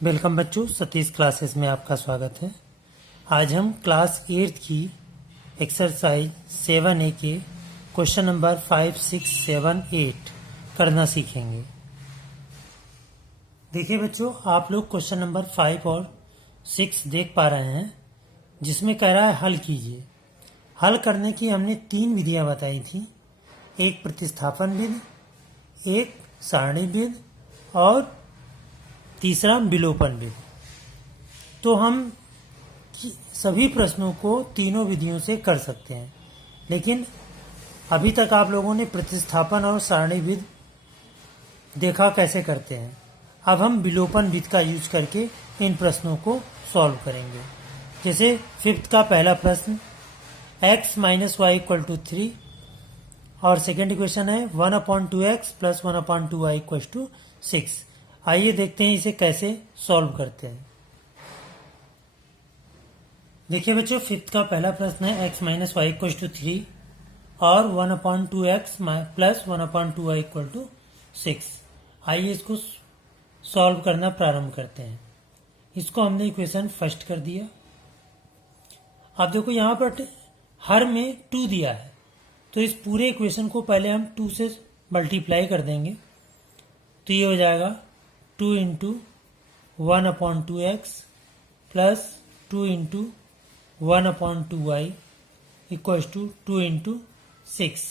Welcome बच्चों, Satish classes में आपका स्वागत है। आज हम क्लास 8 की एक्सरसाइज 7A के क्वेश्चन नंबर 5, 6, 7, 8 करना सीखेंगे। देखिए बच्चों, आप लोग क्वेश्चन नंबर 5 और 6 देख पा रहे हैं, जिसमें कह रहा है हल कीजिए। हल करने की हमने 3 विधियां बताई थी, एक प्रतिस्थापन विधि, एक सारणी विधि और तीसरा विलोपन विधि। तो हम सभी प्रश्नों को तीनों विधियों से कर सकते हैं, लेकिन अभी तक आप लोगों ने प्रतिस्थापन और सारणी विधि देखा कैसे करते हैं। अब हम विलोपन विधि का यूज करके इन प्रश्नों को सॉल्व करेंगे। जैसे 5th का पहला प्रश्न, x minus Y equal to 3 और सेकेंड इक्वेशन है 1/2x plus 1/2y equal to 6। आइए देखते हैं इसे कैसे सॉल्व करते हैं। देखिए बच्चों, 5th का पहला प्रश्न है x minus Y equal to 3 और 1/2x plus 1/2y equal to 6। आइए इसको सॉल्व करना प्रारंभ करते हैं। इसको हमने इक्वेशन फर्स्ट कर दिया। अब देखो यहाँ पर हर में 2 दिया है, तो इस पूरे इक्वेशन को पहले हम 2 से मल्टीप्लाई कर देंगे। तो ये हो जाएगा 2 into 1/2x plus 2 into 1/2y equal to 2 into 6।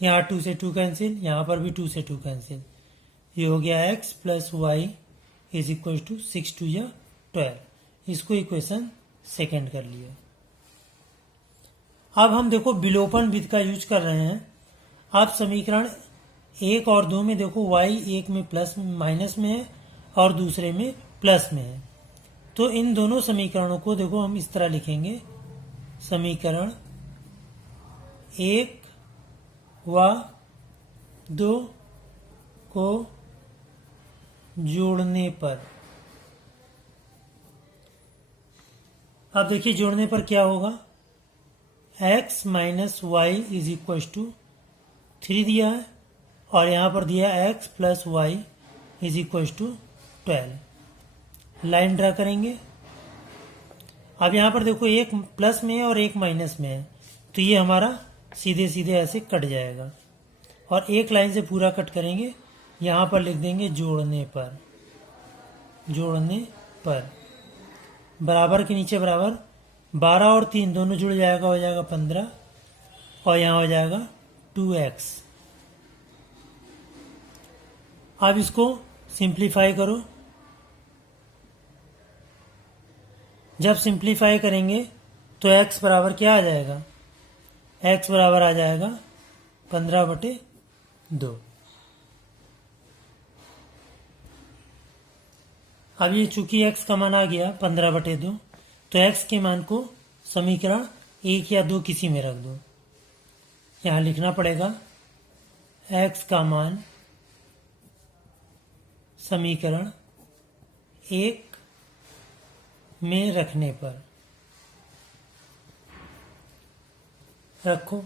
यहाँ 2 से 2 कैंसिल, यहाँ पर भी 2 से 2 कैंसिल। ये हो गया x plus Y is equal to 6 2 या 12। इसको इक्वेशन सेकेंड कर लिया। अब हम देखो विलोपन विधि का यूज कर रहे हैं। अब समीकरण 1 और 2 में देखो y एक में प्लस माइनस में है और दूसरे में प्लस में है। तो इन दोनों समीकरणों को देखो हम इस तरह लिखेंगे। समीकरण 1 व 2 को जोड़ने पर, अब देखिए जोड़ने पर क्या होगा। x minus Y is equal to 3 दिया है और यहाँ पर दिया x plus Y is equal to 12। Line draw करेंगे। अब यहाँ पर देखो एक प्लस में है और एक माइनस में है, तो ये हमारा सीधे सीधे ऐसे कट जाएगा और एक लाइन से पूरा कट करेंगे। यहाँ पर लिख देंगे जोड़ने पर। जोड़ने पर बराबर के नीचे बराबर 12 और 3 दोनों जुड़ जाएगा, हो जाएगा 15 और यहाँ हो जाएगा 2x। अब इसको सिंप्लीफाई करो। जब सिंप्लीफाई करेंगे तो x बराबर क्या आ जाएगा। x बराबर आ जाएगा 15/2। अब ये चूंकि x का मान आ गया 15/2, तो x के मान को समीकरण 1 या 2 किसी में रख दो। यहाँ लिखना पड़ेगा x का मान समीकरण 1 में रखने पर रखो।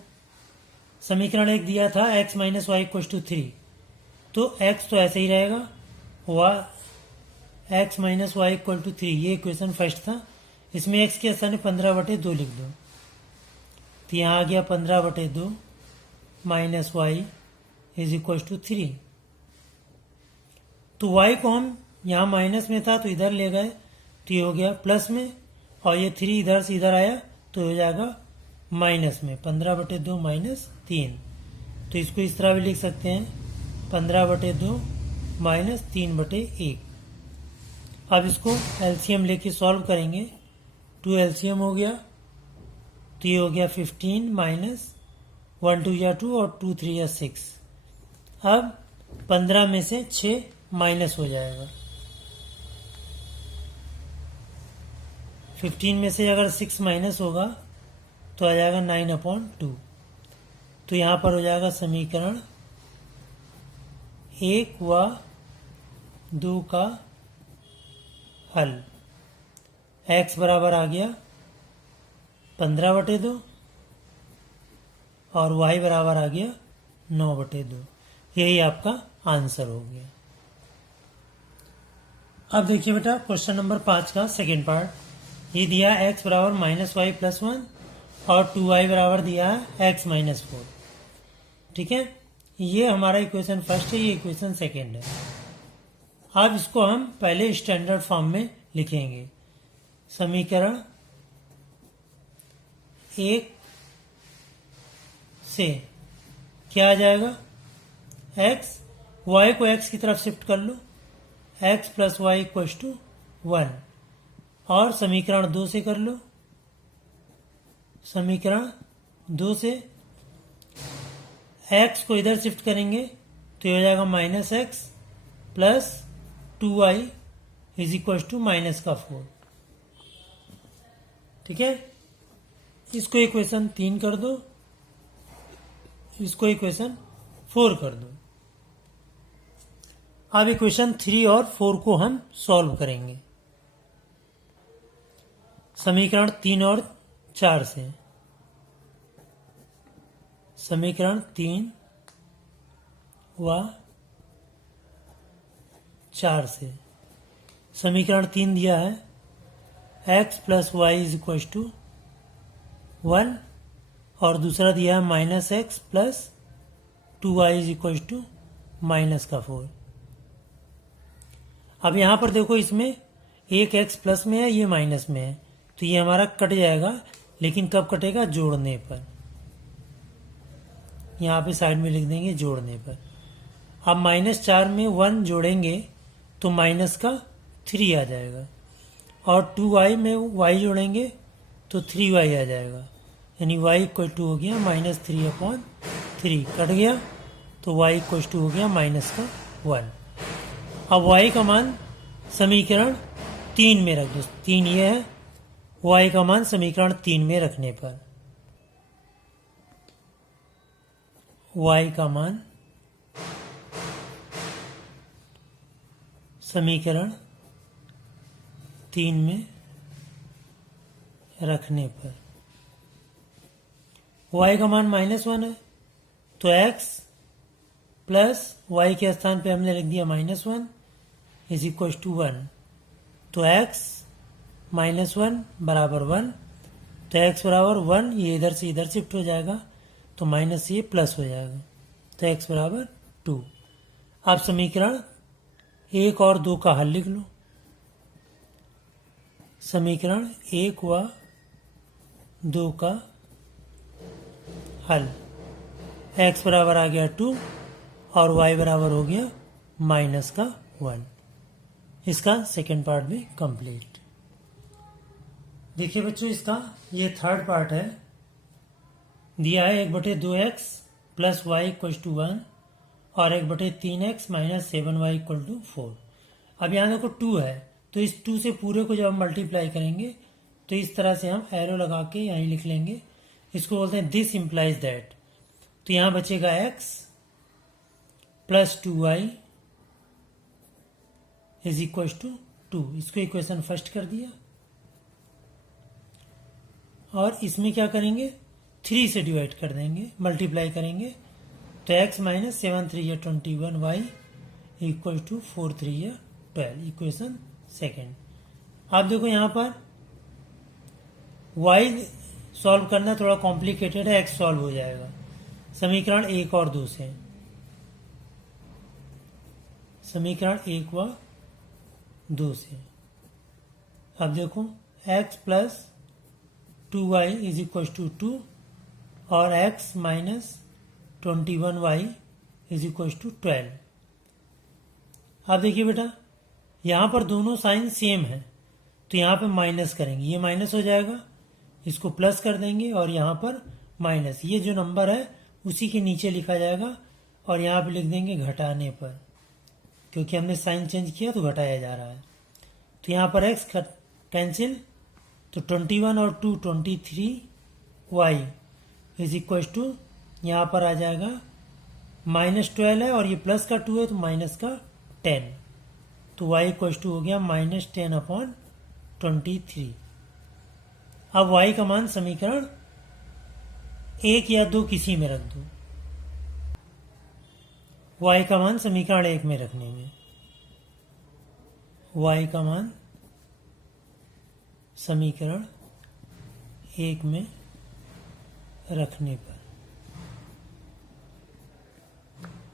समीकरण 1 दिया था x minus Y equal to 3, तो x तो ऐसे ही रहेगा। x minus Y equal to 3, ये इक्वेशन फर्स्ट था। इसमें x के स्थान 15/2 लिख दो, तो यहाँ आ गया 15/2 minus Y is equal to 3। तो y को हम यहाँ माइनस में था तो इधर ले गए, तो ये हो गया प्लस में, और ये 3 इधर से इधर आया तो हो जाएगा माइनस में। 15/2 माइनस 3, तो इसको इस तरह भी लिख सकते हैं 15/2 माइनस 3/1। अब इसको एलसीएम लेके सॉल्व करेंगे। 2 एलसीएम हो गया, तो ये हो गया 15 माइनस 1 2 या 2 और 2 3 या 6। अब 15 में से 6 माइनस हो जाएगा। 15 में से अगर 6 माइनस होगा तो आ जाएगा 9/2। तो यहाँ पर हो जाएगा समीकरण 1 व 2 का हल। x बराबर आ गया 15/2 और y बराबर आ गया 9/2। यही आपका आंसर हो गया। अब देखिए बेटा क्वेश्चन नंबर 5 का सेकेंड पार्ट। ये दिया x बराबर -y+1 और 2y बराबर दिया है x -4। ठीक है, ये हमारा इक्वेशन फर्स्ट है, ये इक्वेशन सेकेंड है। अब इसको हम पहले स्टैंडर्ड फॉर्म में लिखेंगे। समीकरण 1 से क्या आ जाएगा, x, y को x की तरफ शिफ्ट कर लो, x + y = 1। और समीकरण 2 से कर लो, समीकरण 2 से x को इधर शिफ्ट करेंगे तो ये हो जाएगा -x + 2y = -4। ठीक है, इसको इक्वेशन 3 कर दो, इसको इक्वेशन 4 कर दो। अब इक्वेशन 3 और 4 को हम सॉल्व करेंगे। समीकरण 3 और 4 से, समीकरण 3 व 4 से। समीकरण 3 दिया है x + y = 1 और दूसरा दिया है -x + 2y = -4। अब यहां पर देखो, इसमें एक x प्लस में है, ये माइनस में है, तो ये हमारा कट जाएगा। लेकिन कब कटेगा, जोड़ने पर। यहाँ पे साइड में लिख देंगे जोड़ने पर। अब -4 में 1 जोड़ेंगे तो -3 आ जाएगा, और 2y में y जोड़ेंगे तो 3y आ जाएगा, यानी y = हो गया -3/3। कट गया तो y = हो गया -1। अब y का मान समीकरण 3 में रख दो, 3 ये है, y का मान समीकरण 3 में रखने पर y का मान समीकरण 3 में रखने पर y का मान -1 है, तो x प्लस y के स्थान पे हमने लिख दिया -1 = 1। तो x -1 बराबर 1, तो x बराबर 1, ये इधर से इधर शिफ्ट हो जाएगा तो माइनस ये प्लस हो जाएगा, तो x बराबर 2। अब समीकरण 1 और 2 का हल लिख लो। समीकरण 1 व 2 का हल, x बराबर आ गया 2 और y बराबर हो गया -1। इसका सेकेंड पार्ट भी कंप्लीट। देखिए बच्चों, इसका ये थर्ड पार्ट है। दिया है 1/2x + y = 1 और 1/3x - 7y = 4। अब यहाँ देखो 2 है, तो इस 2 से पूरे को जब हम मल्टीप्लाई करेंगे तो इस तरह से हम एरो लगा के यहीं लिख लेंगे। इसको बोलते हैं दिस इम्प्लाइज दैट। तो यहाँ बचेगा x + 2y = 2। इसको इक्वेशन फर्स्ट कर दिया, और इसमें क्या करेंगे, 3 से डिवाइड कर देंगे, मल्टीप्लाई करेंगे। तो x - 7 3 = 21, y = 4 3 = 12। Equation second. आप देखो यहाँ पर y सॉल्व करना थोड़ा कॉम्प्लिकेटेड है, x सॉल्व हो जाएगा। समीकरण 1 और 2 से, समीकरण 1 व 2 से। अब देखो x + 2y = 2 और x - 21y = 12। अब देखिए बेटा, यहाँ पर दोनों साइन सेम है, तो यहाँ पे माइनस करेंगे, ये माइनस हो जाएगा, इसको प्लस कर देंगे, और यहाँ पर माइनस, ये जो नंबर है उसी के नीचे लिखा जाएगा, और यहाँ पे लिख देंगे घटाने पर, क्योंकि हमने साइन चेंज किया तो घटाया जा रहा है। तो यहाँ पर x कैंसिल, तो 21 और 2 23y = यहाँ पर आ जाएगा -12 है, और ये प्लस का 2 है तो माइनस का 10, तो y = हो गया -10/23। अब y का मान समीकरण 1 या 2 किसी में रख दो। y का मान समीकरण 1 में रखने में y का मान समीकरण 1 में रखने पर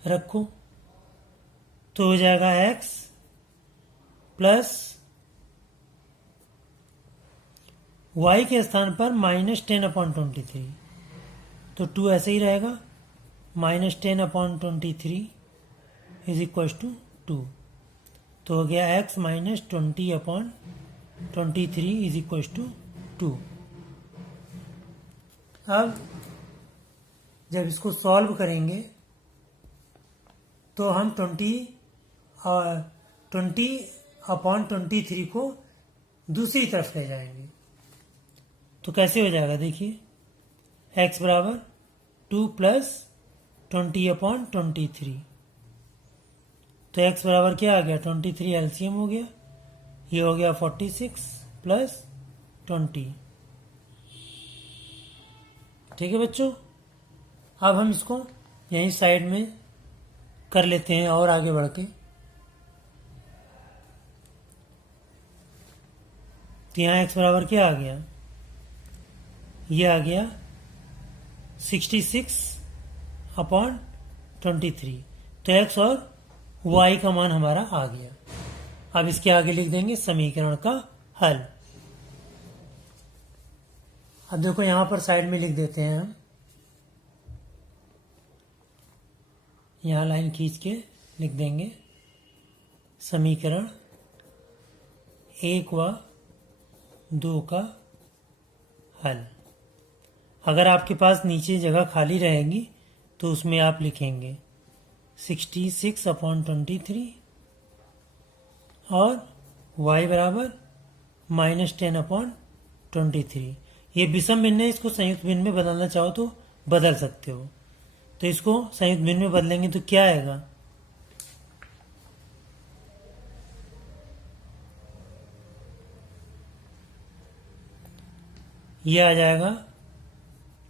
रखो तो हो जाएगा x प्लस y के स्थान पर -10/23, तो 2 ऐसे ही रहेगा, -10/23 इज इक्वल टू 2, तो हो गया x -20/23 इज इक्वल टू 2। अब जब इसको सॉल्व करेंगे तो हम 20/23 को दूसरी तरफ ले जाएंगे, तो कैसे हो जाएगा देखिए, x बराबर 2 प्लस 20/23, तो x बराबर क्या आ गया, 23 एलसीएम हो गया, ये हो गया 46 प्लस 20। ठीक है बच्चों, अब हम इसको यहीं साइड में कर लेते हैं और आगे बढ़ के। तो यहाँ x बराबर क्या आ गया, ये आ गया 66/23, तो x और y का मान हमारा आ गया। अब इसके आगे लिख देंगे समीकरण का हल। अब देखो यहां पर साइड में लिख देते हैं हम, यहां लाइन खींच के लिख देंगे समीकरण 1 व 2 का हल। अगर आपके पास नीचे जगह खाली रहेगी तो उसमें आप लिखेंगे 66/23 और y बराबर -10/23। ये विषम भिन्न है, इसको संयुक्त भिन्न में बदलना चाहो तो बदल सकते हो। तो इसको संयुक्त भिन्न में बदलेंगे तो क्या आएगा, ये आ जाएगा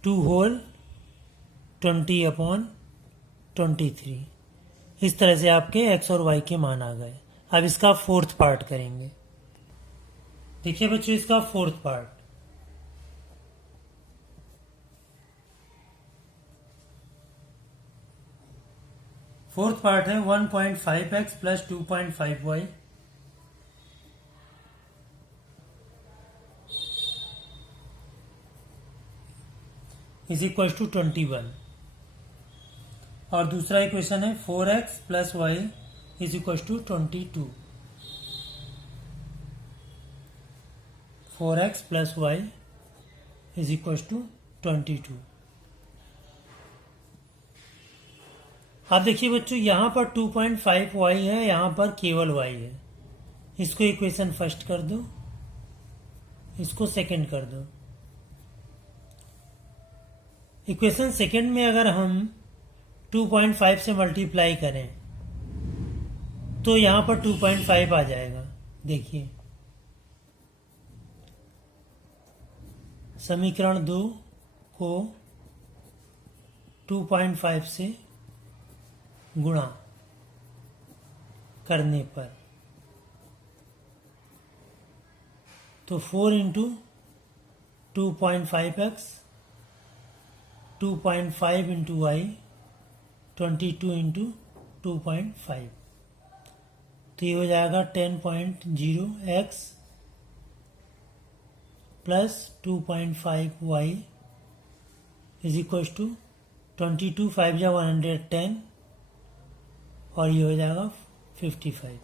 2 होल 20/23। इस तरह से आपके x और y के मान आ गए। अब इसका फोर्थ पार्ट करेंगे। देखिए बच्चों, इसका फोर्थ पार्ट, है 1.5x plus 2.5y is equal to 21, और दूसरा इक्वेशन है 4x plus y is equal to 22। 4x plus y is equal to 22। अब देखिए बच्चों, यहां पर 2.5y है, यहां पर केवल y है। इसको इक्वेशन फर्स्ट कर दो, इसको सेकंड कर दो। इक्वेशन सेकंड में अगर हम 2.5 से मल्टीप्लाई करें तो यहां पर 2.5 आ जाएगा। देखिए समीकरण 2 को 2.5 से गुणा करने पर तो 4 into 2.5x 2.5 into y 22 into 2.5, तो ये हो जाएगा 10.0x plus 2.5y is equal to 22 5 जा 110, और ये हो जाएगा 55।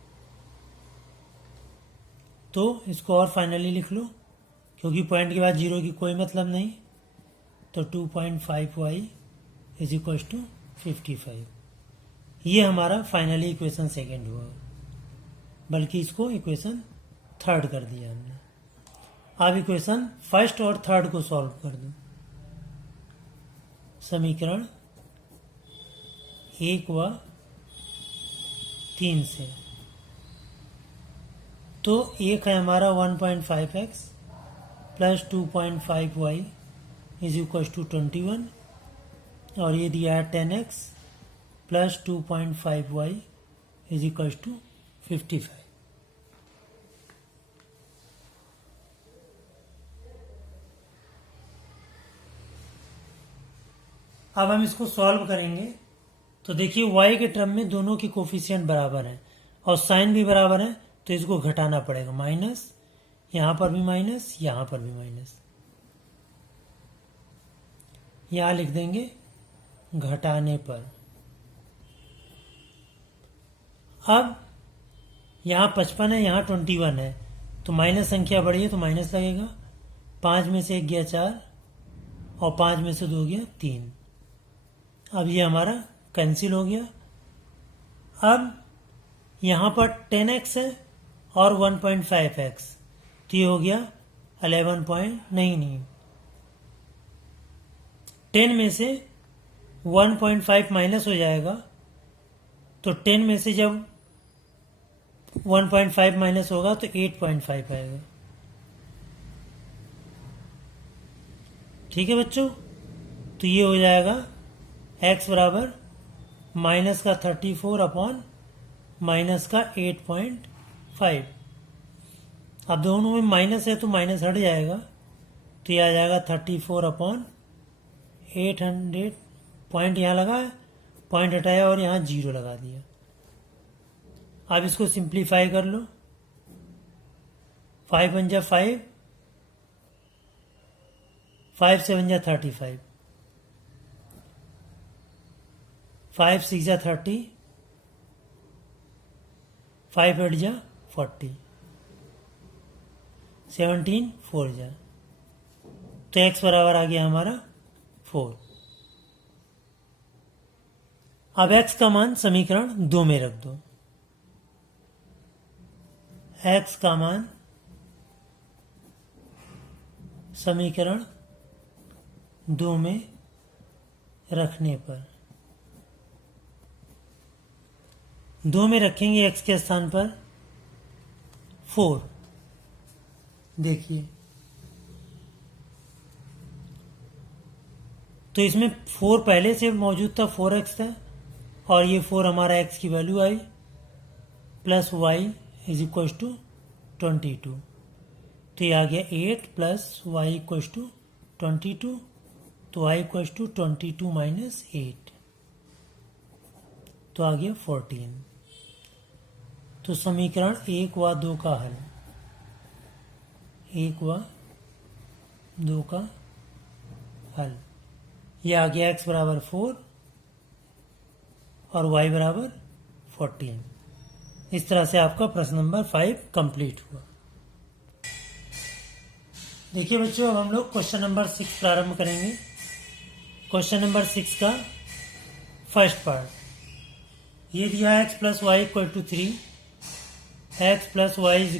तो इसको और फाइनली लिख लो, क्योंकि पॉइंट के बाद जीरो की कोई मतलब नहीं, तो 2.5y इज इक्वल टू 55। ये हमारा फाइनली इक्वेशन सेकेंड हुआ, बल्कि इसको इक्वेशन थर्ड कर दिया हमने। अब इक्वेशन फर्स्ट और थर्ड को सॉल्व कर दो। समीकरण 1 व 3 से, तो एक है हमारा 1.5x plus 2.5y is equal to 21, और ये दिया है 10x plus 2.5y is equal to 55। अब हम इसको सॉल्व करेंगे तो देखिए y के टर्म में दोनों की कोफिशिएंट बराबर है और साइन भी बराबर है, तो इसको घटाना पड़ेगा। माइनस, यहां पर भी माइनस, यहां पर भी माइनस, यहां लिख देंगे घटाने पर। अब यहां 55 है, यहां 21 है, तो माइनस संख्या बढ़ी है तो माइनस लगेगा। 5 में से 1 गया 4 और 5 में से 2 गया 3। अब ये हमारा कैंसिल हो गया। अब यहां पर 10x है और 1.5x, तो ये हो गया 11 10 में से 1.5 माइनस हो जाएगा, तो 10 में से जब 1.5 माइनस होगा तो 8.5 आएगा। ठीक है बच्चों, तो ये हो जाएगा x बराबर माइनस का 34 अपॉन माइनस का 8.5। अब दोनों में माइनस है तो माइनस हट जाएगा, तो ये आ जाएगा 34 अपॉन 800। पॉइंट यहाँ लगा है, पॉइंट हटाया और यहाँ 0 लगा दिया। अब इसको सिंप्लीफाई कर लो। 5 × 5, 5 × 7 = 35, 5 × 6 = 30, 5 × 8 = 40, 17 4 × तो x बराबर आ गया हमारा 4। अब x का मान समीकरण 2 में रख दो। x का मान समीकरण 2 में रखने पर 2 में रखेंगे x के स्थान पर 4। देखिए तो इसमें 4 पहले से मौजूद था, 4x था, और ये 4 हमारा x की वैल्यू आई, प्लस y = 22। तो ये आ गया 8 + y = 22, तो y = 22 - 8, तो आ गया 14। तो समीकरण 1 व 2 का हल, 1 व 2 का हल, यह आ गया x बराबर 4 और y बराबर 14। इस तरह से आपका प्रश्न नंबर 5 कंप्लीट हुआ। देखिए बच्चों, अब हम लोग क्वेश्चन नंबर 6 प्रारंभ करेंगे। क्वेश्चन नंबर 6 का फर्स्ट पार्ट, ये दिया x + y = 3, x + y =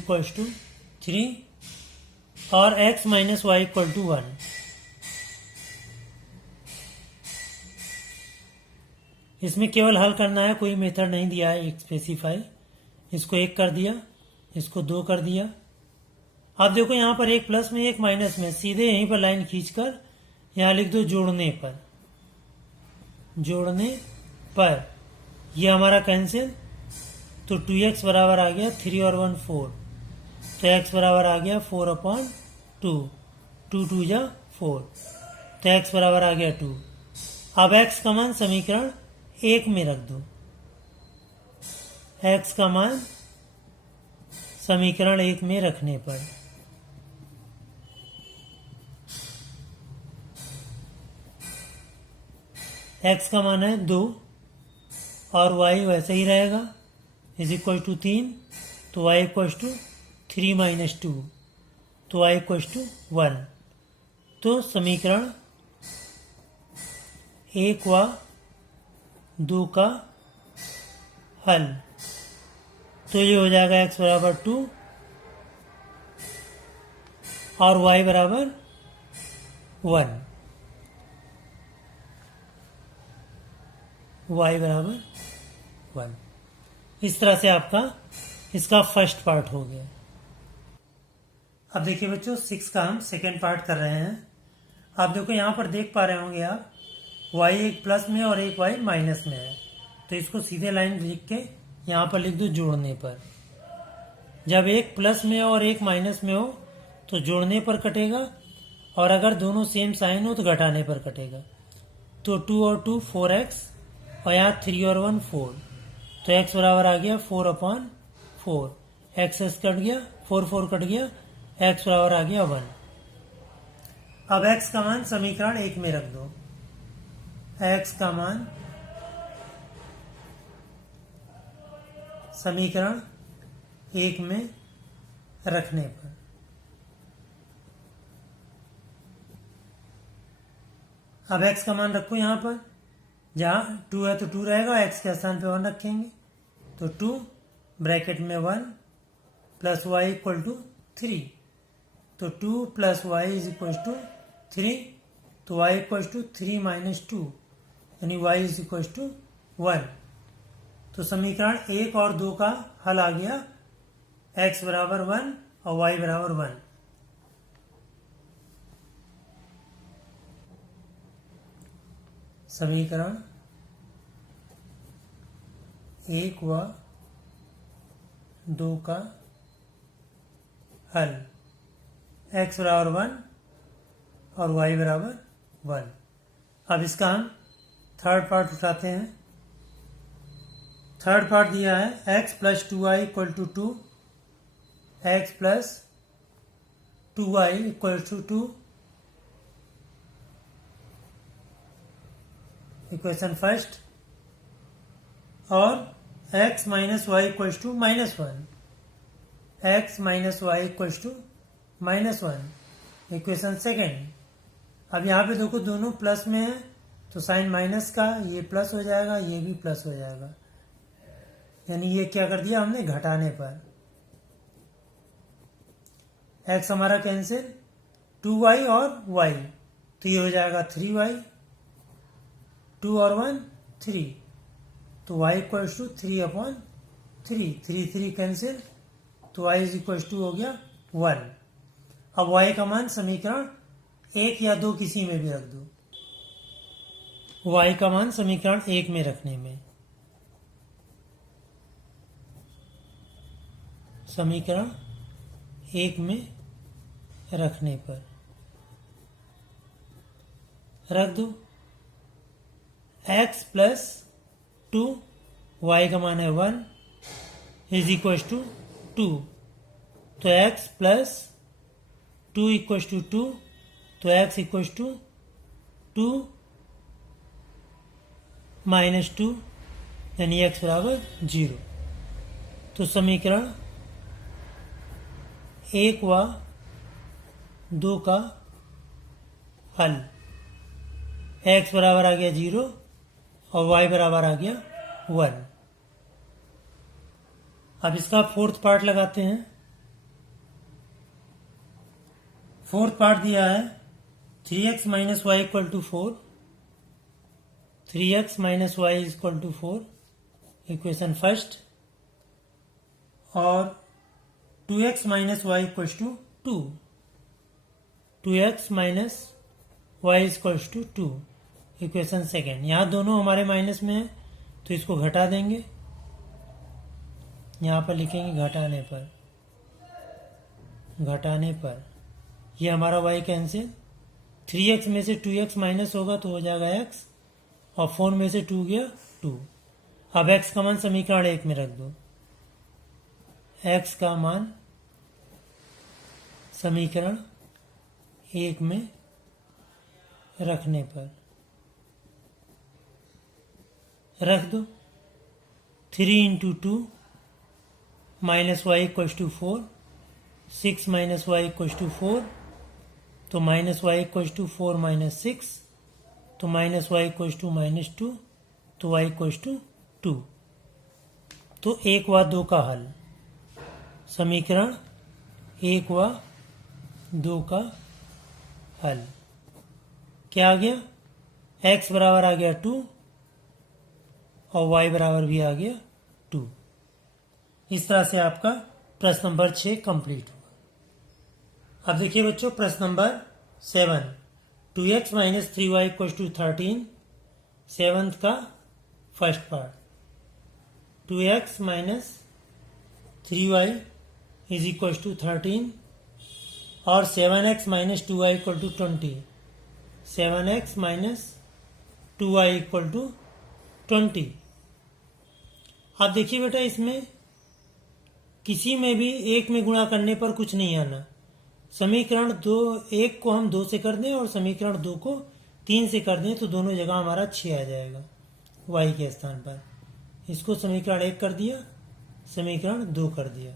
3 और x - y = 1। इसमें केवल हल करना है, कोई मेथड नहीं दिया है एक स्पेसिफाई। इसको 1 कर दिया, इसको 2 कर दिया। अब देखो यहाँ पर एक प्लस में एक माइनस में, सीधे यहीं पर लाइन खींचकर यहाँ लिख दो जोड़ने पर। जोड़ने पर ये हमारा कैंसिल, तो 2x बराबर आ गया 3 और 1 4, तो x बराबर आ गया 4/2, 2 2 = 4, तो x बराबर आ गया 2। अब x का मान समीकरण 1 में रख दो। x का मान समीकरण 1 में रखने पर x का मान है 2 और y वैसे ही रहेगा, = 3, तो y = 3 - 2, तो y = 1। तो समीकरण 1 व 2 का हल, तो ये हो जाएगा x बराबर 2 और y बराबर 1, y बराबर 1। इस तरह से आपका इसका फर्स्ट पार्ट हो गया। अब देखिए बच्चों, 6 का हम सेकेंड पार्ट कर रहे हैं। आप देखो यहाँ पर देख पा रहे होंगे आप, y एक प्लस में और एक y माइनस में है, तो इसको सीधे लाइन लिख के यहाँ पर लिख दो जोड़ने पर। जब एक प्लस में और एक माइनस में हो तो जोड़ने पर कटेगा, और अगर दोनों सेम साइन हो तो घटाने पर कटेगा। तो 2 और 2 4x, और यहाँ 3 और 1 4, तो x बराबर आ गया 4/4, एक्स कट गया, 4 कट गया, x बराबर आ गया 1। अब x का मान समीकरण 1 में रख दो। x का मान समीकरण 1 में रखने पर अब x का मान रखो यहाँ पर, जहाँ 2 है तो 2 रहेगा, x के स्थान पे 1 रखेंगे, तो 2 ब्रैकेट में 1 प्लस वाई इक्वल टू 3, तो 2 plus Y is equal to 3, तो y इक्वल टू 3 माइनस 2, यानी y इज इक्वल टू 1। तो समीकरण 1 और 2 का हल आ गया x बराबर 1 और y बराबर 1। समीकरण 1 व 2 का हल x बराबर 1 और y बराबर 1। अब इसका हम थर्ड पार्ट उठाते हैं। थर्ड पार्ट दिया है x plus 2y equal to 2, x plus 2y equal to 2, equation first, और x minus Y equal to -1, x minus Y equal to -1, equation second. अब यहाँ पे देखो दोनों प्लस में है, तो साइन माइनस का ये प्लस हो जाएगा, ये भी प्लस हो जाएगा, यानी ये क्या कर दिया हमने घटाने पर। x हमारा कैंसिल, 2y और y, तो ये हो जाएगा 3y, 2 और 1 3, तो y इक्वल टू 3/3, 3 कैंसिल, तो y इज इक्वल टू हो गया 1। अब y का मान समीकरण 1 या 2 किसी में भी रख दो, y का मान समीकरण 1 में रखने में, समीकरण 1 में रखने पर रख दो। x प्लस 2, y का मान है 1, इज इक्वल टू 2, तो x प्लस 2 इक्वल टू 2, तो x इक्वल टू 2 माइनस 2, यानी x बराबर 0। तो समीकरण 1 व 2 का हल, x बराबर आ गया 0 और y बराबर आ गया 1। अब इसका फोर्थ पार्ट लगाते हैं। फोर्थ पार्ट दिया है 3x minus Y equal to 4, 3x minus Y equal to 4, equation first, और 2x minus Y equal to 2, 2x minus Y equal to 2, equation second. यहाँ दोनों हमारे माइनस में है, तो इसको घटा देंगे, यहाँ पर लिखेंगे घटाने पर ये हमारा y कैंसिल, 3x में से 2x माइनस होगा तो हो जाएगा x, और 4 में से 2 गया 2। अब x का मान समीकरण 1 में रख दो, x का मान समीकरण 1 में रखने पर रख दो। 3 into 2 minus Y equal to 4, 6 minus Y equal to 4, तो minus Y equal to 4 minus 6, तो माइनस वाई इक्वल टू -2, तो वाई इक्वल टू 2। तो 1 व 2 का हल, समीकरण 1 व 2 का हल क्या आ गया, x बराबर आ गया 2 और y बराबर भी आ गया 2। इस तरह से आपका प्रश्न नंबर 6 कंप्लीट हुआ। अब देखिए बच्चों प्रश्न number 7, 2x minus 3y equal to 13, seventh का first part, 2x minus 3y is equal to 13 और 7x minus 2y equal to 20, 7x minus 2y equal to 20। अब देखिए बेटा, इसमें किसी में भी एक में गुणा करने पर कुछ नहीं आना। समीकरण एक को हम 2 से कर दें और समीकरण 2 को 3 से कर दें तो दोनों जगह हमारा 6 आ जाएगा y के स्थान पर। इसको समीकरण 1 कर दिया, समीकरण 2 कर दिया।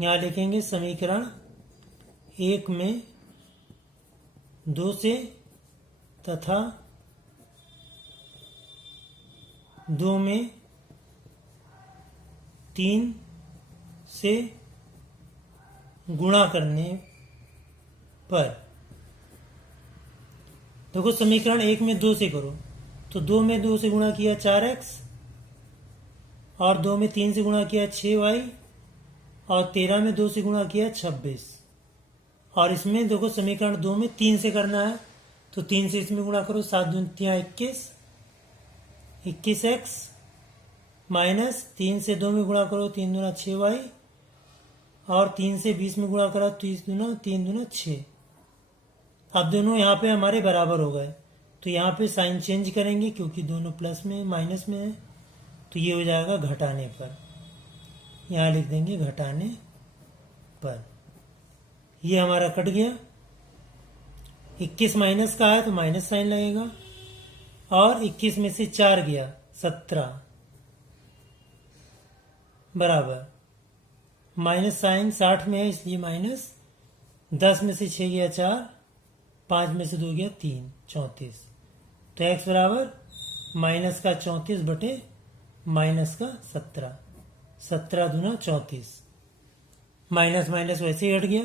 यहाँ लिखेंगे समीकरण 1 में 2 से तथा 2 में 3 से गुणा करने पर। देखो समीकरण 1 में 2 से करो तो 2 में 2 से गुणा किया 4x और 2 में 3 से गुणा किया 6y और 13 में 2 से गुणा किया 26। और इसमें देखो समीकरण 2 में 3 से करना है तो 3 से इसमें गुणा करो, 7 दूनी 21, 21x माइनस 3 से 2 में गुणा करो, 3 दूना 6y और 3 से 20 में गुणा करा, 30 दूना 3 दूना 6। अब दोनों यहाँ पे हमारे बराबर हो गए तो यहाँ पे साइन चेंज करेंगे क्योंकि दोनों प्लस में माइनस में है, तो ये हो जाएगा घटाने पर। यहाँ लिख देंगे घटाने पर। ये हमारा कट गया। 21 माइनस का है तो माइनस साइन लगेगा और 21 में से 4 गया 17 बराबर माइनस साइन 60 में है इसलिए माइनस, 10 में से 6 गया 4, 5 में से 2 गया 3, 34। तो x बराबर माइनस का 34 बटे माइनस का 17, 17 दूना 34। माइनस माइनस वैसे ही हट गया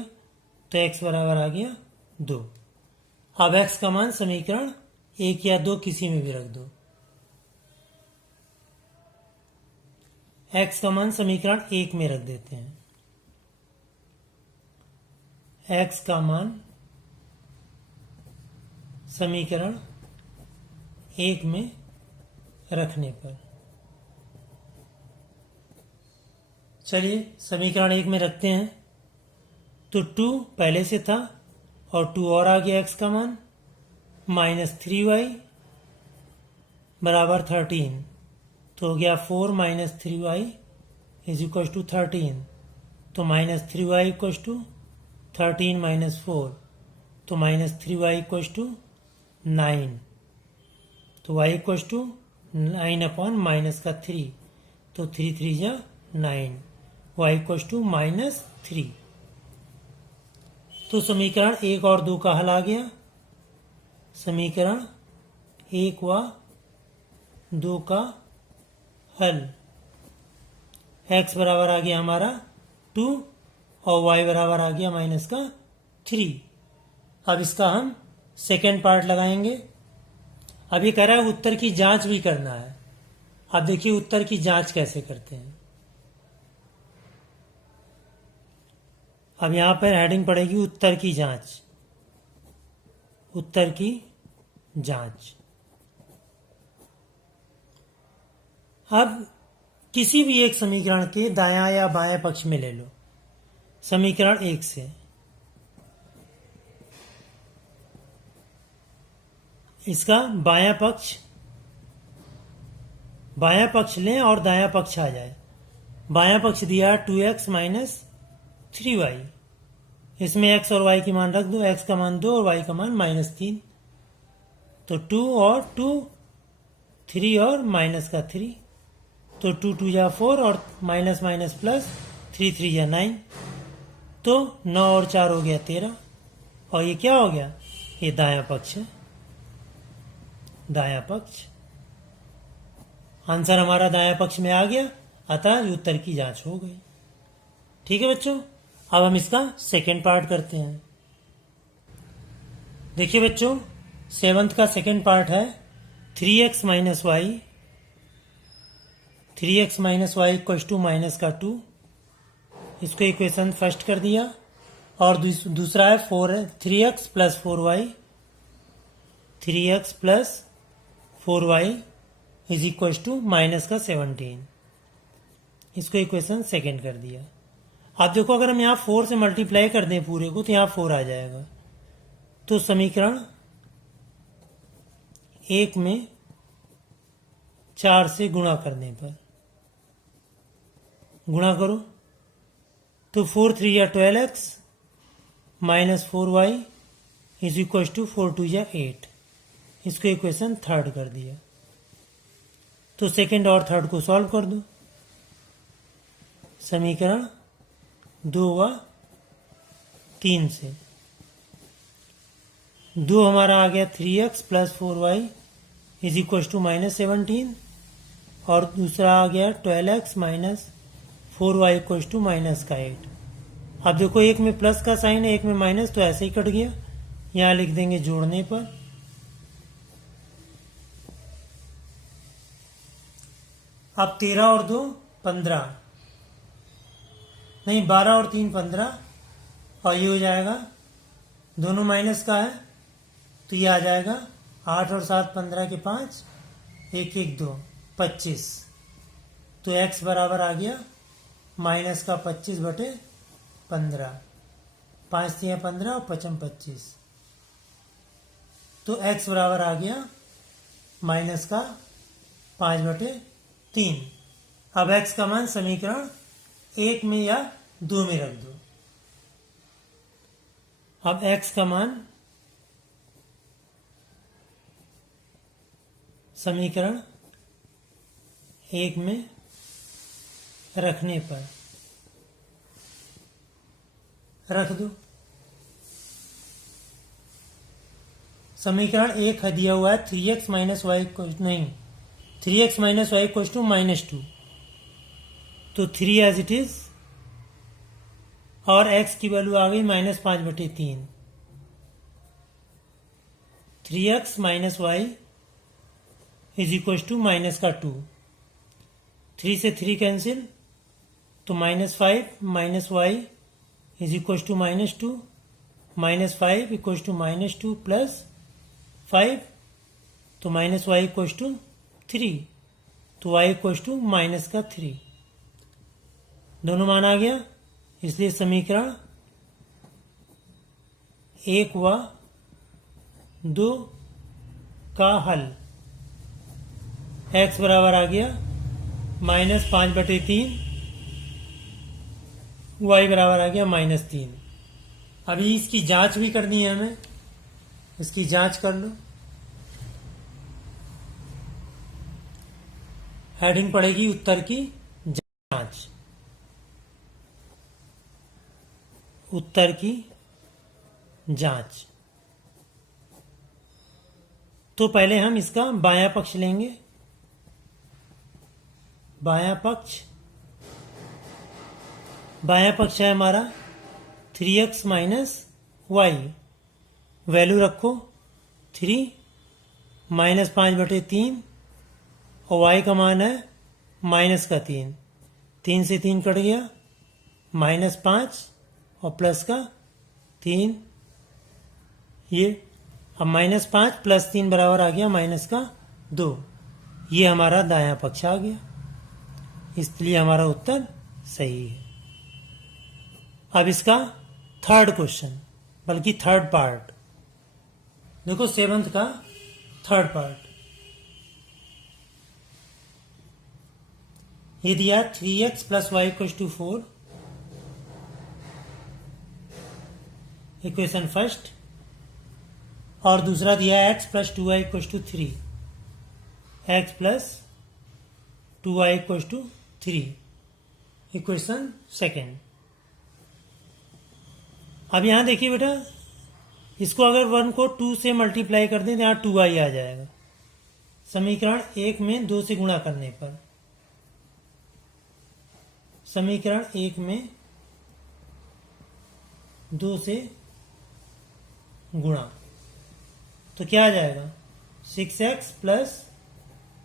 तो x बराबर आ गया 2। अब x का मान समीकरण 1 या 2 किसी में भी रख दो। x का मान समीकरण 1 में रख देते हैं। x का मान समीकरण 1 में रखने पर, चलिए समीकरण 1 में रखते हैं तो 2 पहले से था और 2 और आ गया x का मान, माइनस 3y बराबर 13, तो हो गया 4 minus 3y is equal to 13। तो minus 3y equal to 13 minus 4, तो माइनस 3y इक्वल टू 9, तो y equal to 9 upon minus का 3, तो 3 3 जा 9, y इक्वल टू माइनस 3। तो समीकरण 1 और 2 का हल आ गया। समीकरण 1 व 2 का हल, x बराबर आ गया हमारा 2 और y बराबर आ गया माइनस का 3। अब इसका हम सेकेंड पार्ट लगाएंगे। अब ये कह रहा है उत्तर की जांच भी करना है। अब देखिए उत्तर की जांच कैसे करते हैं। अब यहां पर हेडिंग पड़ेगी उत्तर की जांच। उत्तर की जांच। अब किसी भी एक समीकरण के दायां या बाएं पक्ष में ले लो। समीकरण 1 से इसका बायां पक्ष लें और दायां पक्ष आ जाए। बायां पक्ष दिया 2x माइनस 3y, इसमें x और y की मान रख दो, x का मान 2 और y का मान माइनस 3, तो 2 और 2 3 और माइनस का 3, तो 2 2 या 4 और माइनस माइनस प्लस 3 3 या 9, तो 9 और 4 हो गया 13। और ये क्या हो गया, ये दायां पक्ष है। दायां पक्ष आंसर हमारा दायां पक्ष में आ गया, अतः उत्तर की जांच हो गई। ठीक है बच्चों, अब हम इसका सेकेंड पार्ट करते हैं। देखिए बच्चों, 7th का सेकेंड पार्ट है 3x minus Y, 3x minus Y equal to minus का 2। इसको इक्वेशन फर्स्ट कर दिया। और दूसरा है 3x plus 4y, 3x plus 4y is equal to minus का 17। इसको इक्वेशन सेकेंड कर दिया। अब देखो अगर हम यहाँ 4 से मल्टीप्लाई कर दें पूरे को तो यहाँ 4 आ जाएगा। तो समीकरण एक में 4 से गुणा करने पर, गुणा करो तो 4 3 या 12x minus 4y is equal to 4 2 या 8। इसको इक्वेशन थर्ड कर दिया। तो सेकंड और थर्ड को सॉल्व कर दो। समीकरण 2 व 3 से 2 हमारा आ गया 3x plus 4y is equal to minus 17 और दूसरा आ गया 12x minus 4y equal to minus का 8। अब देखो एक में प्लस का साइन है, एक में माइनस, तो ऐसे ही कट गया। यहां लिख देंगे जोड़ने पर। अब 13 और 2 15, नहीं 12 और 3 15, और ये हो जाएगा, दोनों माइनस का है तो ये आ जाएगा 8 और 7 15 के 5, 1 1 2 25। तो x बराबर आ गया माइनस का 25 बटे 15, 5 3 15 और 5 25। तो x बराबर आ गया माइनस का 5 बटे 3। अब x का मान समीकरण 1 में या 2 में रख दो। अब x का मान समीकरण 1 में रखने पर रख दो। समीकरण 1 दिया हुआ है 3x माइनस वाई, नहीं 3x minus Y equal to minus 2, तो 3 एज इट इज, और x की वैल्यू आ गई माइनस 5 बटे 3। 3x minus Y is equal to minus का 2, 3 से 3 कैंसिल, तो minus 5 minus Y is equal to minus 2, minus 5 equal to minus 2 plus 5, तो माइनस वाई इक्वल टू 3, तो वाई इक्वल टू माइनस का 3। दोनों मान आ गया, इसलिए समीकरण 1 व 2 का हल x बराबर आ गया माइनस 5 बटे 3, y बराबर आ गया माइनस 3। अभी इसकी जांच भी करनी है हमें, इसकी जांच कर लो। हेडिंग पड़ेगी उत्तर की जांच, उत्तर की जांच। तो पहले हम इसका बायां पक्ष लेंगे। बायां पक्ष है हमारा 3x माइनस वाई, वैल्यू रखो 3 माइनस 5 बटे 3, और y का मान है माइनस का 3, 3 से 3 कट गया, माइनस 5 और प्लस का 3, ये अब माइनस 5 प्लस 3 बराबर आ गया माइनस का 2। ये हमारा दायां पक्ष आ गया, इसलिए हमारा उत्तर सही है। अब इसका थर्ड क्वेश्चन, बल्कि थर्ड पार्ट देखो, 7th का थर्ड पार्ट। ये दिया 3x plus Y equal to 4, equation first, और दूसरा दिया x plus 2y equal to 3, x plus 2y equal to 3, equation second. अब यहां देखिए बेटा, इसको अगर 1 को 2 से मल्टीप्लाई कर दें तो यहां 2y आ जाएगा। समीकरण 1 में 2 से गुणा करने पर, समीकरण 1 में 2 से गुणा, तो क्या आ जाएगा 6x plus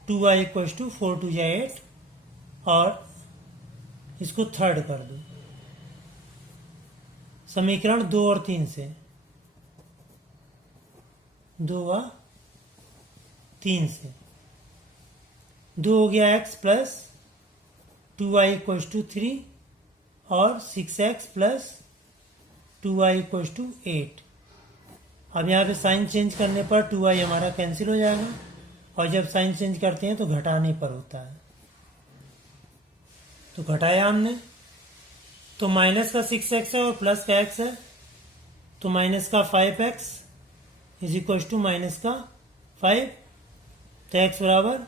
2y equal to 4 2 या 8, और इसको थर्ड कर दो। समीकरण 2 और 3 से, 2 व 3 से, 2 हो गया x plus 2y equal to 3, और 6x plus 2y equal to 8। अब यहाँ पे साइन चेंज करने पर 2y हमारा कैंसिल हो जाएगा, और जब साइन चेंज करते हैं तो घटाने पर होता है। तो घटाया हमने, तो माइनस का 6x है और प्लस का x है, तो माइनस का 5x is equal to minus का 5, तो x बराबर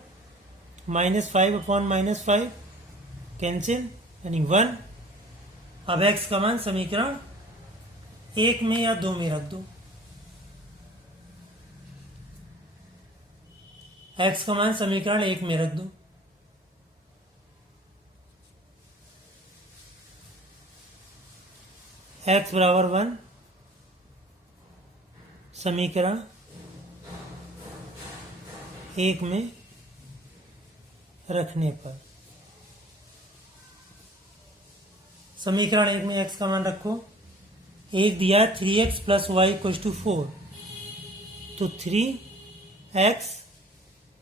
-5/-5 कैंसिल यानी 1। अब x का मान समीकरण 1 में या 2 में रख दो। x का मान समीकरण 1 में रख दो। x बराबर 1 समीकरण 1 में रखने पर, समीकरण 1 में x का मान रखो। एक दिया 3x plus Y equal to 4, तो 3x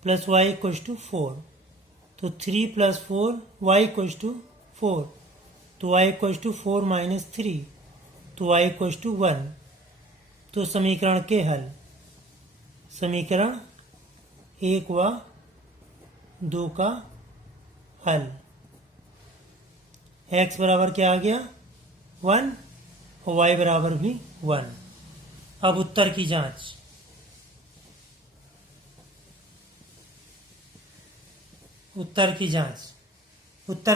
plus Y equal to 4, तो 3 प्लस 4 वाई इक्वल टू 4, तो y इक्वल टू 4 माइनस 3, तो y इक्वल टू 1। तो समीकरण के हल, समीकरण 1 व 2 का हल। x बराबर क्या आ गया 1 और y बराबर भी 1। अब उत्तर की जांच। उत्तर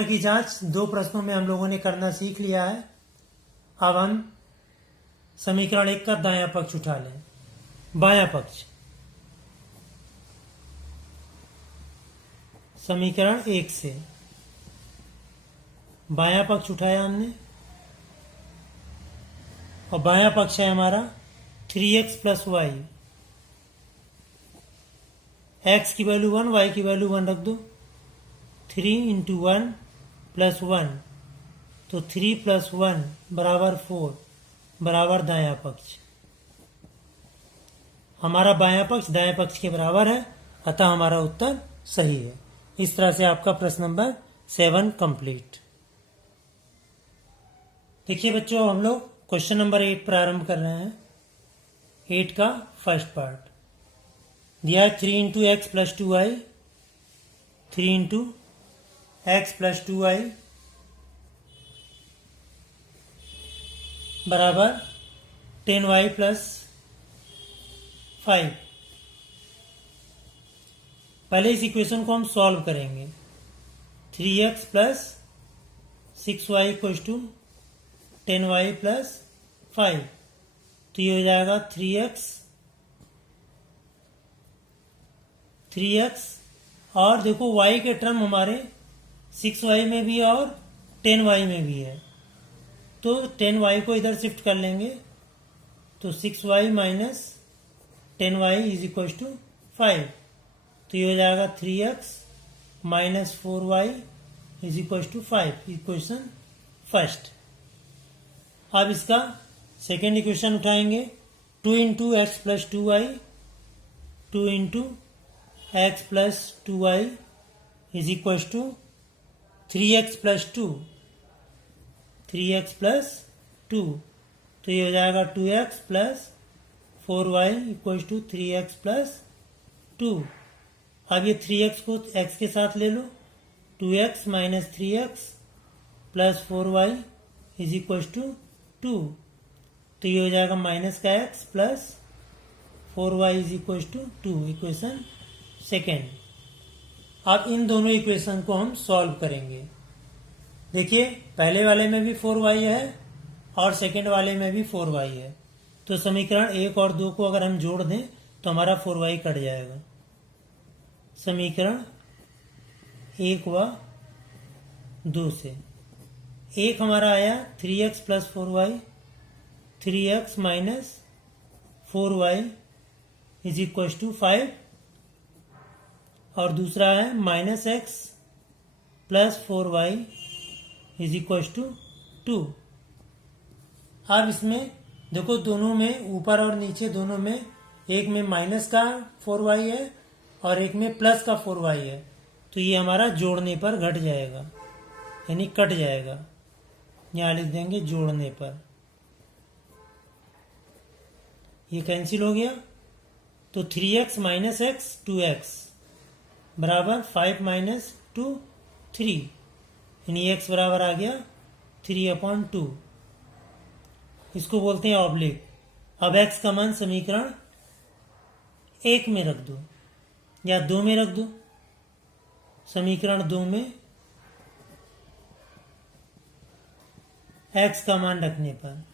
की जांच 2 प्रश्नों में हम लोगों ने करना सीख लिया है। अब हम समीकरण 1 का दायां पक्ष उठा लें। बायां पक्ष, समीकरण 1 से बायां पक्ष उठाया हमने, और बायां पक्ष है हमारा 3x प्लस वाई। x की वैल्यू 1, y की वैल्यू 1 रख दो। 3 इंटू 1 प्लस 1, तो 3 प्लस 1 बराबर 4 बराबर दायां पक्ष। हमारा बायां पक्ष दायां पक्ष के बराबर है, अतः हमारा उत्तर सही है। इस तरह से आपका प्रश्न नंबर 7 कंप्लीट। देखिए बच्चों, हम लोग क्वेश्चन नंबर 8 प्रारंभ कर रहे हैं। 8 का फर्स्ट पार्ट दिया है 3 into X plus 2y, 3 into X plus 2y बराबर 10y प्लस 5। पहले इस इक्वेशन को हम सॉल्व करेंगे। 3x plus 6y equal to 10y plus 5, तो ये हो जाएगा 3x और देखो y के टर्म हमारे 6y में भी है और 10y में भी है, तो 10y को इधर शिफ्ट कर लेंगे, तो 6y minus 10y is equal to 5, तो ये हो जाएगा 3x minus 4y is equal to 5। Equation first. अब इसका सेकेंड इक्वेशन उठाएंगे। 2 into X plus 2y, 2 into X plus 2y is equal to 3x plus 2, 3x plus 2, तो ये हो जाएगा 2x plus 4y equal to 3x plus 2। अब ये 3x को x के साथ ले लो, 2x minus 3x plus 4y is equal to 2, तो ये हो जाएगा माइनस का x plus 4y is equal to 2। Equation second. अब इन दोनों इक्वेशन को हम सॉल्व करेंगे। देखिए, पहले वाले में भी 4y है और सेकेंड वाले में भी 4y है, तो समीकरण 1 और 2 को अगर हम जोड़ दें तो हमारा 4y कट जाएगा। समीकरण 1 व 2 से 1 हमारा आया 3x plus 4y, 3x minus 4y is equal to 5, और दूसरा है minus x plus 4y is equal to 2। अब इसमें देखो, दोनों में ऊपर और नीचे दोनों में, एक में माइनस का 4y है और एक में प्लस का 4y है, तो ये हमारा जोड़ने पर घट जाएगा यानी कट जाएगा। यहां लिख देंगे जोड़ने पर, ये कैंसिल हो गया, तो 3x माइनस x 2x बराबर 5 माइनस 2 3, यानी x बराबर आ गया 3/2। इसको बोलते हैं ऑब्लिक। अब x का मान समीकरण 1 में रख दो या 2 में रख दो। समीकरण 2 में x का मान रखने पर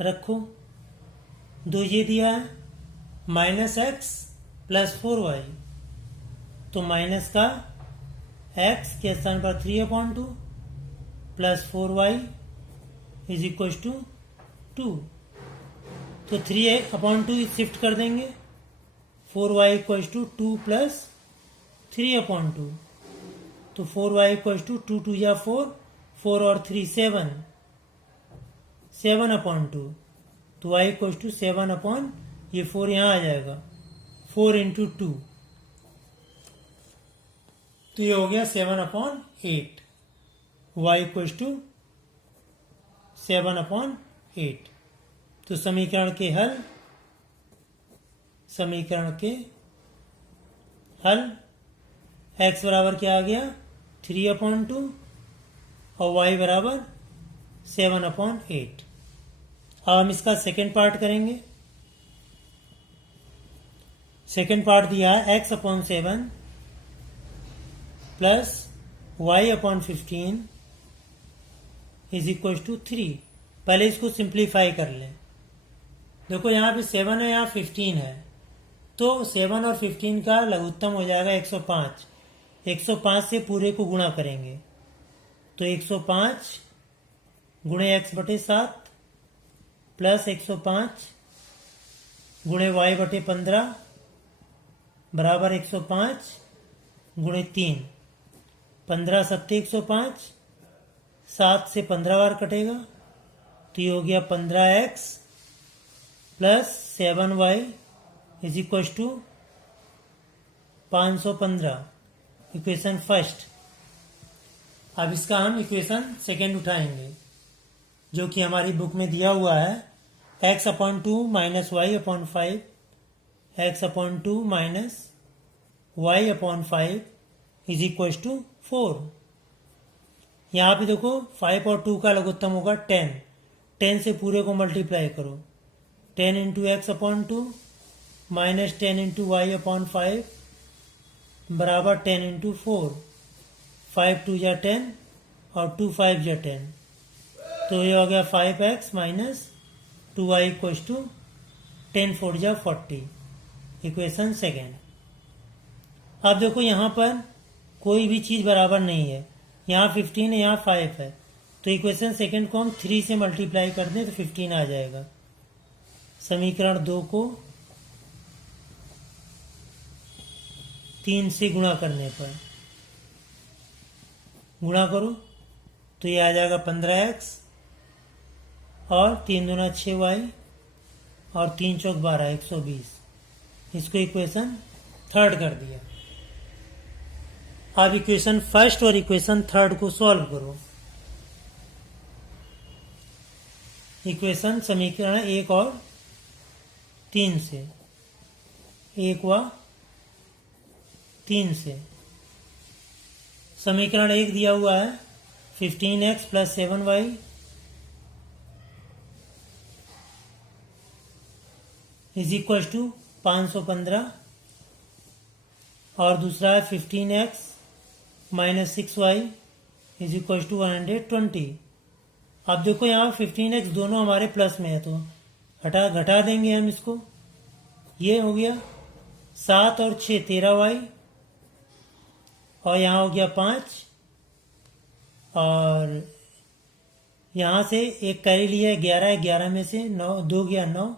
रखो, 2 ये दिया है -x + 4y, तो माइनस का x के स्थान पर 3/2 + 4y = 2। तो 3/2 शिफ्ट कर देंगे, 4y = 2 + 3/2, तो 4y = 2 2 या 4, 4 और 3 7, 7/2, तो y = 7 ये 4 यहाँ आ जाएगा, 4 × 2, तो ये हो गया 7/8, y = 7/8। तो समीकरण के हल x बराबर क्या आ गया 3/2 और y बराबर 7/8। अब हम इसका सेकेंड पार्ट करेंगे। सेकेंड पार्ट दिया है x/7 + y/15 = 3। पहले इसको सिंप्लीफाई कर लें। देखो यहाँ पे 7 है, यहाँ 15 है, तो 7 और 15 का लघुत्तम हो जाएगा 105। 105 से पूरे को गुणा करेंगे, तो 105 × x/7 + 105 × y/15 बराबर 105 × 3, 15 7 105, 7 से 15 बार कटेगा, तो ये हो गया 15x + 7y = 515, इक्वेशन फर्स्ट। अब इसका हम इक्वेशन सेकेंड उठाएंगे, जो कि हमारी बुक में दिया हुआ है x/2 - y/5, x/2 - y/5 = 4। यहाँ पे देखो 5 और 2 का लघुत्तम होगा 10, 10 से पूरे को मल्टीप्लाई करो, 10 × x/2 - 10 × y/5 बराबर 10 × 4, 5 2 या 10 और 2 5 या 10, तो ये हो गया 5x - 2y = 10 4 या 40, इक्वेशन सेकेंड। अब देखो यहाँ पर कोई भी चीज़ बराबर नहीं है, यहाँ 15 है, यहाँ 5 है, तो इक्वेशन सेकेंड को हम 3 से मल्टीप्लाई कर दें तो 15 आ जाएगा। समीकरण 2 को 3 से गुणा करने पर गुणा करो, तो ये आ जाएगा 15x और 3 दूना 6y और 3 चौक 12, 120। इसको इक्वेशन थर्ड कर दिया। अब इक्वेशन फर्स्ट और इक्वेशन थर्ड को सॉल्व करो। इक्वेशन समीकरण 1 और 3 से, 1 व 3 से। समीकरण 1 दिया हुआ है 15x + 7y = 515, और दूसरा है 15x - 6y = 120। अब देखो यहाँ 15x दोनों हमारे प्लस में है, तो घटा देंगे हम इसको। ये हो गया 7 और 6 13y, और यहाँ हो गया 5, और यहाँ से एक कैरी लिया 11, 11 में से 9 2 गया 9,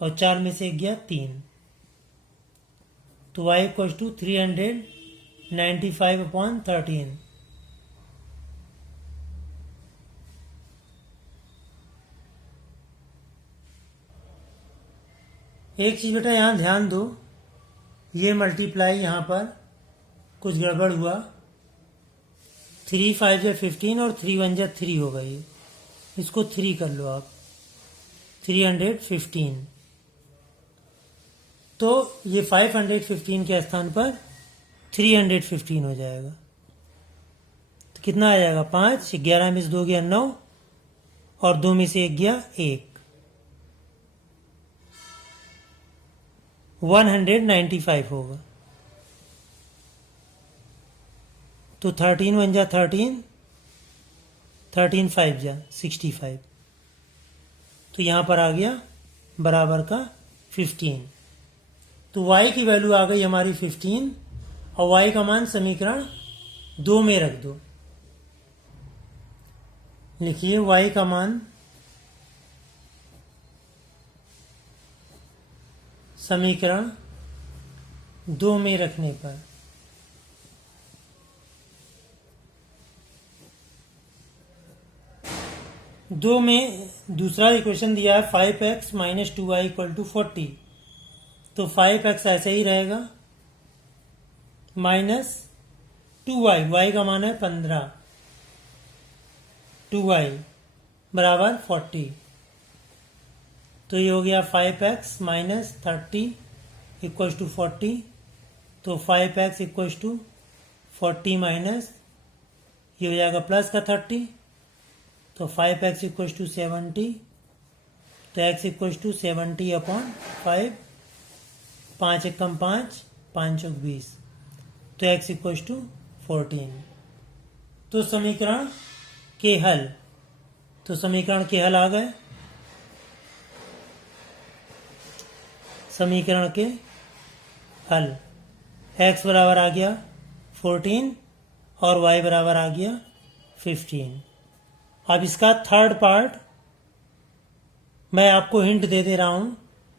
और 4 में से 1 गया 3, तो y = 395/13। एक चीज़ बेटा यहाँ ध्यान दो, ये मल्टीप्लाई यहाँ पर कुछ गड़बड़ हुआ, 3 5 या 15 और 3 1 या 3 हो गई, इसको 3 कर लो आप। 315। तो ये 515 के स्थान पर 315 हो जाएगा। तो कितना आ जाएगा? 5, 11 में से 2 गया 9 और 2 में से 1 गया 1, 195 होगा। तो 13 1 जा 13, 13 5 जा 65। तो यहां पर आ गया बराबर का 15। तो y की वैल्यू आ गई हमारी 15 और y का मान समीकरण 2 में रख दो। लिखिए y का मान समीकरण 2 में रखने पर दो में दूसरा इक्वेशन दिया है 5x minus 2y equal to 40। तो 5x ऐसे ही रहेगा माइनस 2y, y का मान है 15, 2y बराबर 40। तो ये हो गया 5x माइनस 30 इक्वल टू 40। तो 5x इक्वल टू 40 माइनस ये हो जाएगा प्लस का 30। तो 5x इक्वल टू 70। तो x इक्वल टू 70 अपॉन 5, 5 एकम 5, 5 चौक 20। तो x इक्वल टू 14। तो समीकरण के हल, तो समीकरण के हल आ गए। समीकरण के हल, x बराबर आ गया 14 और y बराबर आ गया 15। अब इसका थर्ड पार्ट मैं आपको हिंट दे दे रहा हूं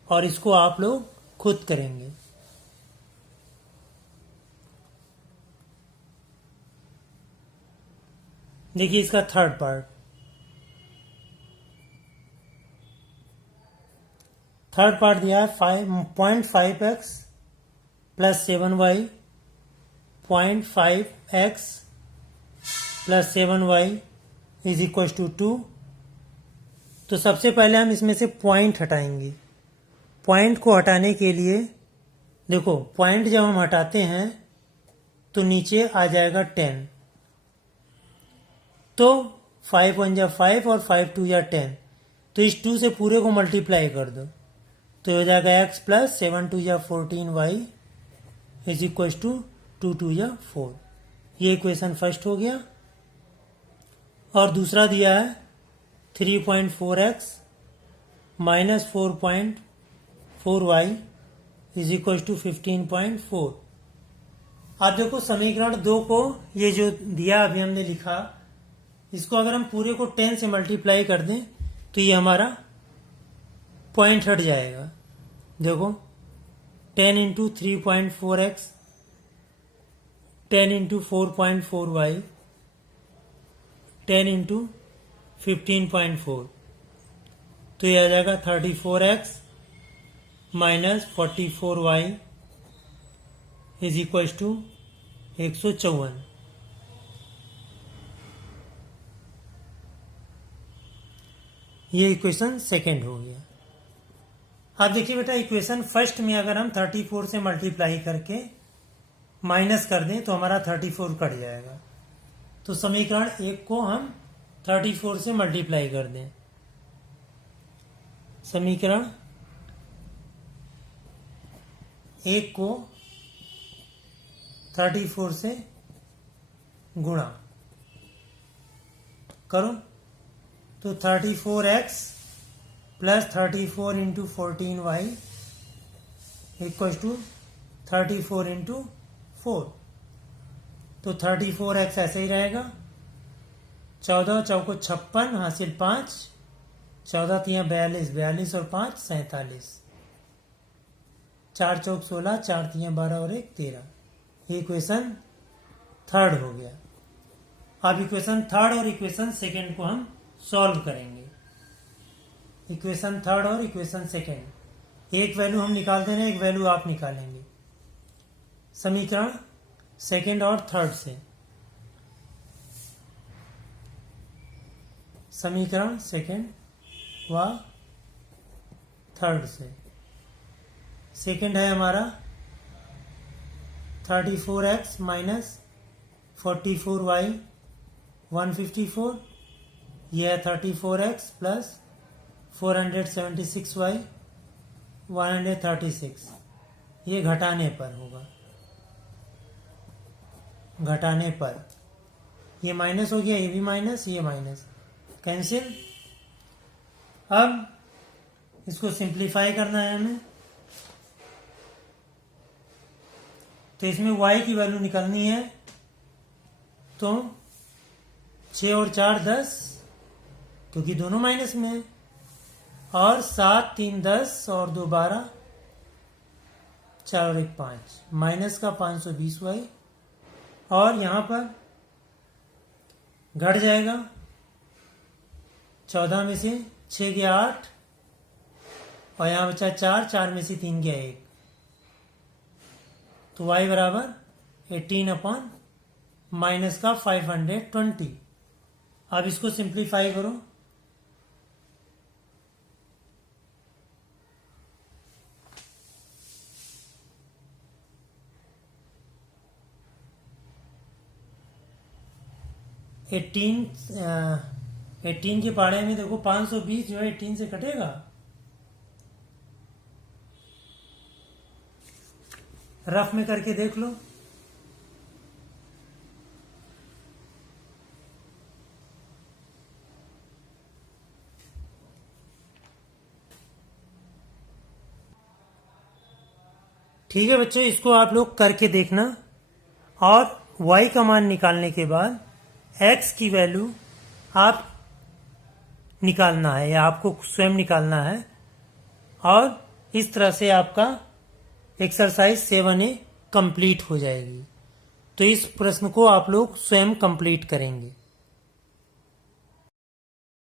और इसको आप लोग खुद करेंगे। देखिए इसका थर्ड पार्ट, दिया है 0.5x plus 7y, 0.5x plus 7y is equal to 2। तो सबसे पहले हम इसमें से पॉइंट हटाएंगे। पॉइंट को हटाने के लिए देखो, पॉइंट जब हम हटाते हैं तो नीचे आ जाएगा 10। तो 5 1 जा 5 और 5 2 जा 10। तो इस 2 से पूरे को मल्टीप्लाई कर दो तो हो जाएगा x प्लस 7 2 जा 14y इज इक्वल टू 2 2 जा 4। ये इक्वेशन फर्स्ट हो गया। और दूसरा दिया है 3.4x minus 4.4y is equal to 15.4। आप देखो समीकरण 2 को, ये जो दिया अभी हमने लिखा, इसको अगर हम पूरे को 10 से मल्टीप्लाई कर दें तो ये हमारा पॉइंट हट जाएगा। देखो 10 into 3.4x, 10 into 4.4y, 10 into 15.4। तो ये आ जाएगा 34x minus 44y is equal to 154। ये इक्वेशन सेकेंड हो गया। अब देखिए बेटा, इक्वेशन फर्स्ट में अगर हम 34 से मल्टीप्लाई करके माइनस कर दें तो हमारा 34 कट जाएगा। तो समीकरण 1 को हम 34 से मल्टीप्लाई कर दें। समीकरण 1 को 34 से गुणा करो तो 34x plus 34 into 14y equal to 34 into 4। तो 34x ऐसे ही रहेगा। 14 चौको 56 हासिल 5, 14 तियां 42, 42 और 5 47, 4 चौक 16, 4 तियां 12 और 1 13। ये इक्वेशन थर्ड हो गया। अब इक्वेशन थर्ड और इक्वेशन सेकेंड को हम सॉल्व करेंगे। इक्वेशन थर्ड और इक्वेशन सेकेंड, एक वैल्यू हम निकाल दे रहे हैं, एक वैल्यू आप निकालेंगे। समीकरण सेकेंड और थर्ड से, समीकरण सेकेंड व थर्ड से। सेकंड है हमारा 34x माइनस 44y 154, यह है 34x प्लस 476y 136, ये घटाने पर होगा। घटाने पर ये माइनस हो गया, ये भी माइनस, ये माइनस, कैंसिल। अब इसको सिंप्लीफाई करना है हमें, तो इसमें y की वैल्यू निकालनी है। तो 6 और 4 10, क्योंकि दोनों माइनस में है, और 7 3 10 और 2 12, 4 और 1 5, माइनस का 520y, और यहां पर घट जाएगा 14 में से 6 गया 8, और यहां बचा 4, 4 में से 3 गया 1, तो y बराबर 18 अपॉन माइनस का 520। अब इसको सिंप्लीफाई करो, एटीन के पाड़े में देखो 520 जो है 18 से कटेगा, रफ में करके देख लो। ठीक है बच्चों, इसको आप लोग करके देखना, और y का मान निकालने के बाद x की वैल्यू आप निकालना है, या आपको स्वयं निकालना है, और इस तरह से आपका एक्सरसाइज 7A कंप्लीट हो जाएगी। तो इस प्रश्न को आप लोग स्वयं कंप्लीट करेंगे।